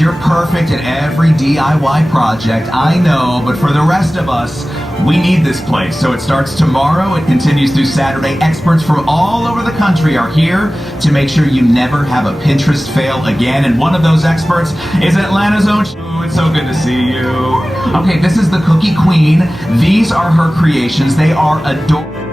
Liz, you're perfect in every DIY project, I know, but for the rest of us, we need this place. So it starts tomorrow, it continues through Saturday. Experts from all over the country are here to make sure you never have a Pinterest fail again. And one of those experts is Atlanta's own. Ooh, it's so good to see you. Okay, this is the Cookie Queen. These are her creations. They are adorable.